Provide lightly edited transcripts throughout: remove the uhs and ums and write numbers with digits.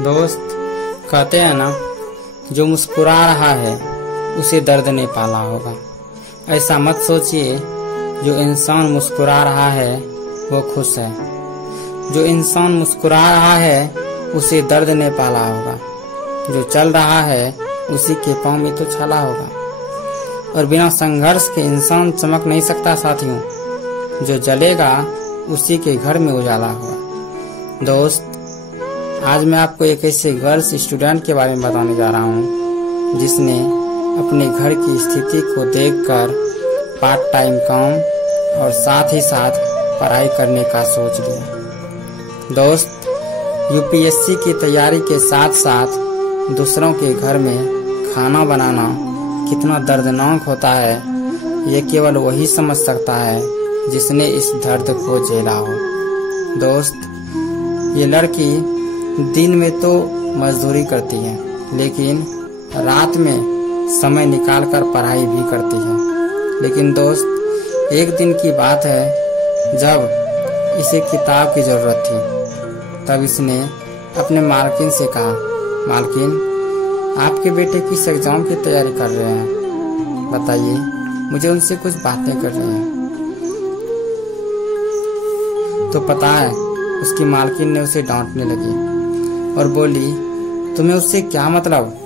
दोस्त, कहते हैं ना, जो मुस्कुरा रहा है उसे दर्द ने पाला होगा। ऐसा मत सोचिए, जो इंसान मुस्कुरा रहा है वो खुश है। जो इंसान मुस्कुरा रहा है उसे दर्द ने पाला होगा। जो चल रहा है उसी के पाँव में तो छाला होगा। और बिना संघर्ष के इंसान चमक नहीं सकता साथियों। जो जलेगा उसी के घर में उजाला होगा। दोस्त, आज मैं आपको एक ऐसे गर्ल्स स्टूडेंट के बारे में बताने जा रहा हूँ जिसने अपने घर की स्थिति को देखकर पार्ट टाइम काम और साथ ही साथ पढ़ाई करने का सोच लिया। दोस्त, यूपीएससी की तैयारी के साथ साथ दूसरों के घर में खाना बनाना कितना दर्दनाक होता है, ये केवल वही समझ सकता है जिसने इस दर्द को झेला हो। दोस्त, ये लड़की दिन में तो मजदूरी करती है, लेकिन रात में समय निकालकर पढ़ाई भी करती है। लेकिन दोस्त, एक दिन की बात है जब इसे किताब की जरूरत थी, तब इसने अपने मालकिन से कहा, मालकिन, आपके बेटे किस एग्जाम की तैयारी कर रहे हैं, बताइए, मुझे उनसे कुछ बातें करनी है। तो पता है, उसकी मालकिन ने उसे डांटने लगी और बोली, तुम्हें उससे क्या मतलब,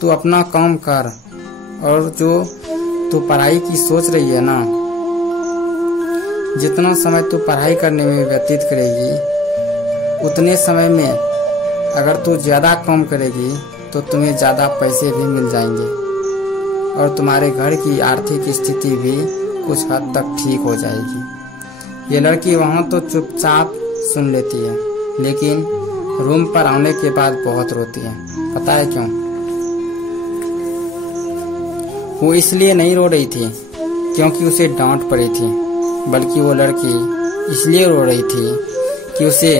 तू अपना काम कर, और जो तू पढ़ाई की सोच रही है ना, जितना समय तू पढ़ाई करने में व्यतीत करेगी, उतने समय में अगर तू ज्यादा काम करेगी तो तुम्हें ज्यादा पैसे भी मिल जाएंगे और तुम्हारे घर की आर्थिक स्थिति भी कुछ हद तक ठीक हो जाएगी। ये लड़की वहां तो चुपचाप सुन लेती है, लेकिन रूम पर आने के बाद बहुत रोती है। पता है क्यों? वो इसलिए नहीं रो रही थी क्योंकि उसे डांट पड़ी थी, बल्कि वो लड़की इसलिए रो रही थी कि उसे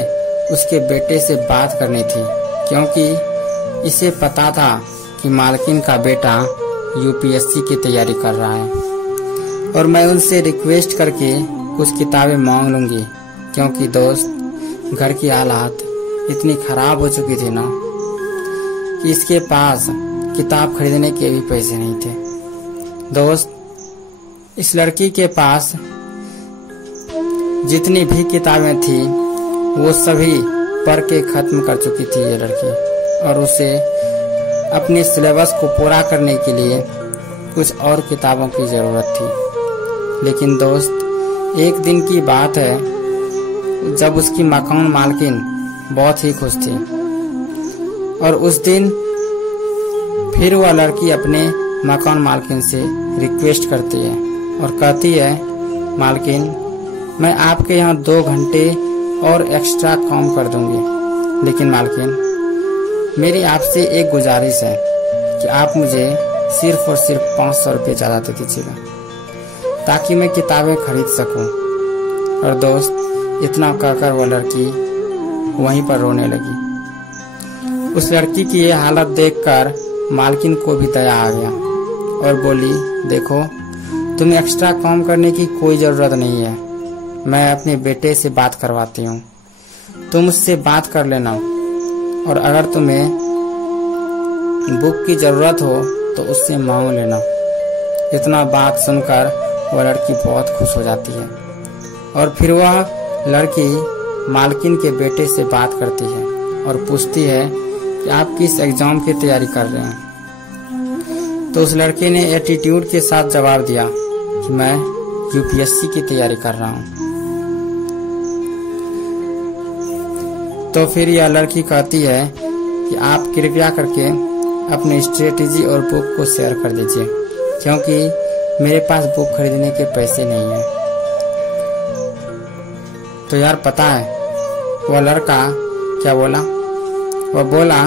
उसके बेटे से बात करनी थी, क्योंकि इसे पता था कि मालकिन का बेटा यूपीएससी की तैयारी कर रहा है और मैं उनसे रिक्वेस्ट करके कुछ किताबें मांग लूंगी, क्योंकि दोस्त, घर की हालात इतनी खराब हो चुकी थी ना कि इसके पास किताब खरीदने के भी पैसे नहीं थे। दोस्त, इस लड़की के पास जितनी भी किताबें थी वो सभी पढ़ के खत्म कर चुकी थी ये लड़की, और उसे अपने सिलेबस को पूरा करने के लिए कुछ और किताबों की जरूरत थी। लेकिन दोस्त, एक दिन की बात है जब उसकी मकान मालकिन बहुत ही खुश थी, और उस दिन फिर वह लड़की अपने मकान मालकिन से रिक्वेस्ट करती है और कहती है, मालकिन, मैं आपके यहाँ 2 घंटे और एक्स्ट्रा काम कर दूंगी, लेकिन मालकिन, मेरी आपसे एक गुजारिश है कि आप मुझे सिर्फ और सिर्फ 500 रुपये ज़्यादा दे दीजिएगा ताकि मैं किताबें खरीद सकूं। और दोस्त, इतना कहकर वह लड़की वहीं पर रोने लगी। उस लड़की की ये हालत देखकर मालकिन को भी दया आ गया और बोली, देखो, तुम्हें एक्स्ट्रा काम करने की कोई ज़रूरत नहीं है, मैं अपने बेटे से बात करवाती हूँ, तुम उससे बात कर लेना, और अगर तुम्हें बुक की ज़रूरत हो तो उससे मांग लेना। इतना बात सुनकर वह लड़की बहुत खुश हो जाती है और फिर वह लड़की मालकिन के बेटे से बात करती है और पूछती है कि आप किस एग्जाम की तैयारी कर रहे हैं। तो उस लड़के ने एटीट्यूड के साथ जवाब दिया कि मैं यूपीएससी की तैयारी कर रहा हूँ। तो फिर यह लड़की कहती है कि आप कृपया करके अपनी स्ट्रेटेजी और बुक को शेयर कर दीजिए, क्योंकि मेरे पास बुक खरीदने के पैसे नहीं है। तो यार, पता है वह लड़का क्या बोला? वह बोला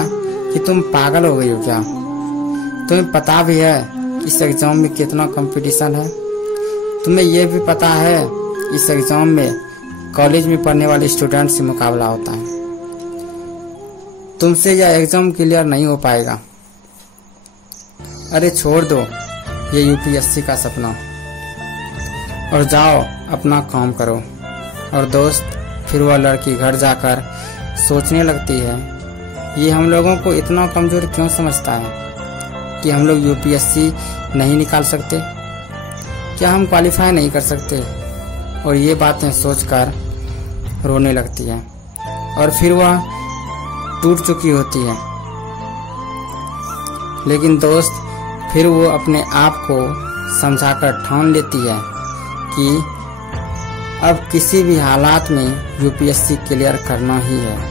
कि तुम पागल हो गई हो क्या? तुम्हें पता भी है इस एग्जाम में कितना कंपटीशन है? तुम्हें यह भी पता है इस एग्जाम में कॉलेज में पढ़ने वाले स्टूडेंट से मुकाबला होता है। तुमसे यह एग्जाम क्लियर नहीं हो पाएगा। अरे छोड़ दो ये यूपीएससी का सपना और जाओ अपना काम करो। और दोस्त, फिर वह लड़की घर जाकर सोचने लगती है ये हम लोगों को इतना कमजोर क्यों समझता है कि हम लोग यूपीएससी नहीं निकाल सकते? क्या हम क्वालिफाई नहीं कर सकते? और ये बातें सोचकर रोने लगती है और फिर वह टूट चुकी होती है। लेकिन दोस्त फिर वो अपने आप को समझाकर ठान लेती है कि अब किसी भी हालात में यूपीएससी क्लियर करना ही है।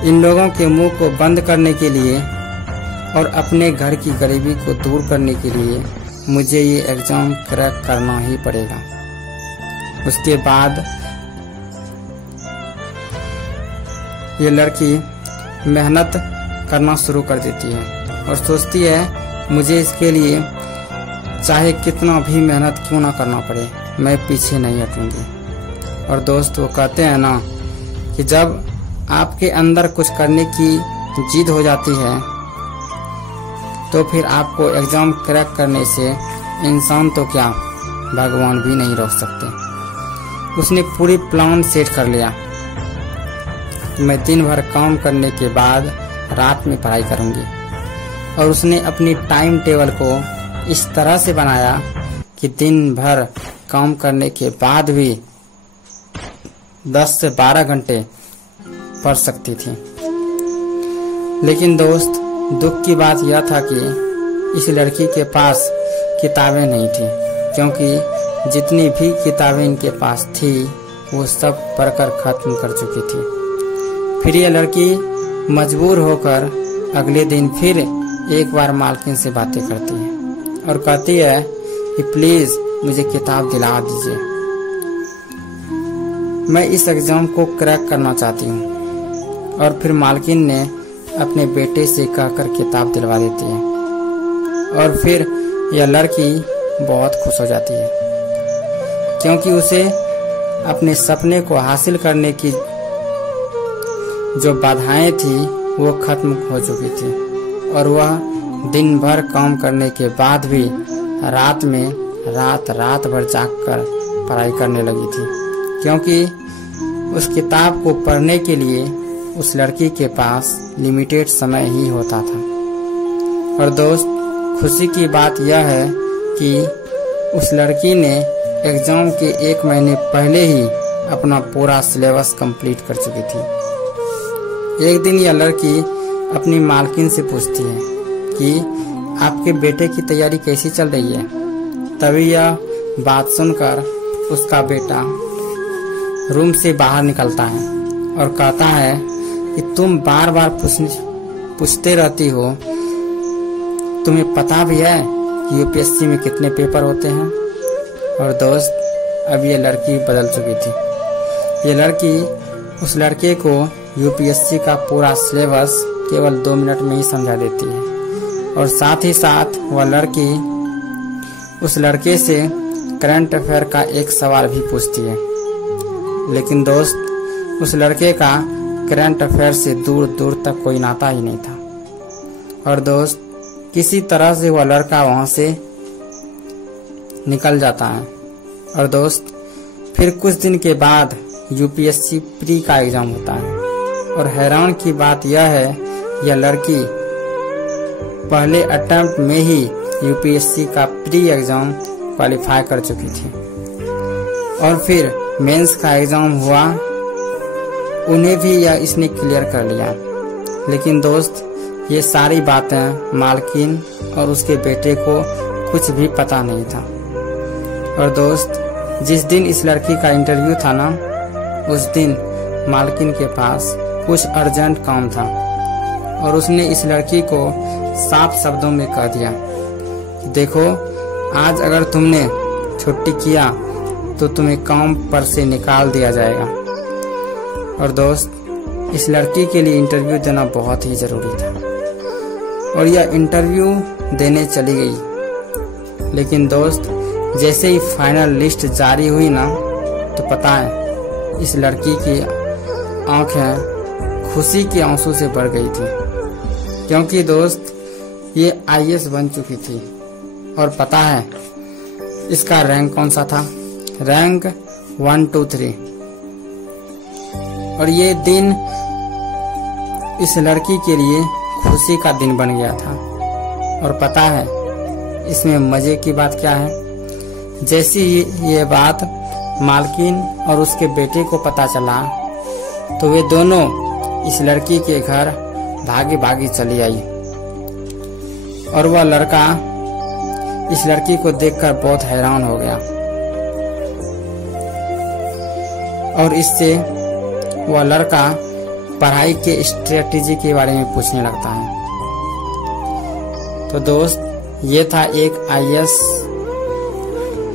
इन लोगों के मुंह को बंद करने के लिए और अपने घर की गरीबी को दूर करने के लिए मुझे ये एग्जाम क्रैक करना ही पड़ेगा। उसके बाद ये लड़की मेहनत करना शुरू कर देती है और सोचती है मुझे इसके लिए चाहे कितना भी मेहनत क्यों ना करना पड़े, मैं पीछे नहीं हटूंगी। और दोस्त वो कहते हैं ना कि जब आपके अंदर कुछ करने की जिद हो जाती है तो फिर आपको एग्जाम क्रैक करने से इंसान तो क्या भगवान भी नहीं रोक सकते। उसने पूरी प्लान सेट कर लिया। मैं दिन भर काम करने के बाद रात में पढ़ाई करूंगी और उसने अपनी टाइम टेबल को इस तरह से बनाया कि दिन भर काम करने के बाद भी 10 से 12 घंटे पढ़ सकती थी। लेकिन दोस्त दुख की बात यह था कि इस लड़की के पास किताबें नहीं थी, क्योंकि जितनी भी किताबें इनके पास थी वो सब पढ़कर खत्म कर चुकी थी। फिर यह लड़की मजबूर होकर अगले दिन फिर एक बार मालकिन से बातें करती है और कहती है कि प्लीज मुझे किताब दिला दीजिए, मैं इस एग्जाम को क्रैक करना चाहती हूँ। और फिर मालकिन ने अपने बेटे से कहकर किताब दिलवा देती है और फिर यह लड़की बहुत खुश हो जाती है, क्योंकि उसे अपने सपने को हासिल करने की जो बाधाएं थी वो खत्म हो चुकी थी और वह दिन भर काम करने के बाद भी रात में रात भर जागकर पढ़ाई करने लगी थी, क्योंकि उस किताब को पढ़ने के लिए उस लड़की के पास लिमिटेड समय ही होता था। और दोस्त खुशी की बात यह है कि उस लड़की ने एग्जाम के 1 महीने पहले ही अपना पूरा सिलेबस कंप्लीट कर चुकी थी। एक दिन यह लड़की अपनी मालकिन से पूछती है कि आपके बेटे की तैयारी कैसी चल रही है। तभी यह बात सुनकर उसका बेटा रूम से बाहर निकलता है और कहता है कि तुम बार बार पूछते रहती हो, तुम्हें पता भी है कि यूपीएससी में कितने पेपर होते हैं। और दोस्त अब ये लड़की बदल चुकी थी। ये लड़की उस लड़के को यूपीएससी का पूरा सिलेबस केवल 2 मिनट में ही समझा देती है और साथ ही साथ वह लड़की उस लड़के से करंट अफेयर का एक सवाल भी पूछती है। लेकिन दोस्त उस लड़के का करंट अफेयर से दूर दूर तक कोई नाता ही नहीं था। और दोस्त किसी तरह से वह लड़का वहां से निकल जाता है। और दोस्त फिर कुछ दिन के बाद यूपीएससी प्री का एग्जाम होता है और हैरान की बात यह है यह लड़की पहले अटेम्प्ट में ही यूपीएससी का प्री एग्जाम क्वालिफाई कर चुकी थी। और फिर मेंस का एग्जाम हुआ, उन्हें भी यह इसने क्लियर कर लिया। लेकिन दोस्त ये सारी बातें मालकिन और उसके बेटे को कुछ भी पता नहीं था। और दोस्त जिस दिन इस लड़की का इंटरव्यू था ना, उस दिन मालकिन के पास कुछ अर्जेंट काम था और उसने इस लड़की को साफ शब्दों में कह दिया कि देखो आज अगर तुमने छुट्टी किया तो तुम्हें काम पर से निकाल दिया जाएगा। और दोस्त इस लड़की के लिए इंटरव्यू देना बहुत ही जरूरी था और यह इंटरव्यू देने चली गई। लेकिन दोस्त जैसे ही फाइनल लिस्ट जारी हुई ना, तो पता है इस लड़की की आंखें खुशी के आंसू से भर गई थी, क्योंकि दोस्त ये आईएएस बन चुकी थी। और पता है इसका रैंक कौन सा था? रैंक 1 2 3। और ये दिन इस लड़की के लिए खुशी का दिन बन गया था। और पता है इसमें मजे की बात क्या है? जैसी ये बात मालकिन और उसके बेटे को पता चला तो वे दोनों इस लड़की के घर भागी भागी चली आई। और वह लड़का इस लड़की को देखकर बहुत हैरान हो गया और इससे वह लड़का पढ़ाई के स्ट्रेटेजी के बारे में पूछने लगता है। तो दोस्त, ये था एक IAS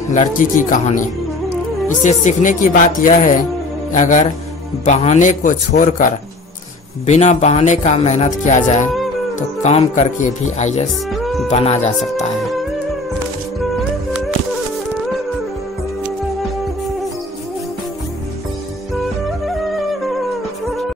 लड़की की कहानी। इसे सीखने की बात यह है, अगर बहाने को छोड़कर बिना बहाने का मेहनत किया जाए तो काम करके भी IAS बना जा सकता है।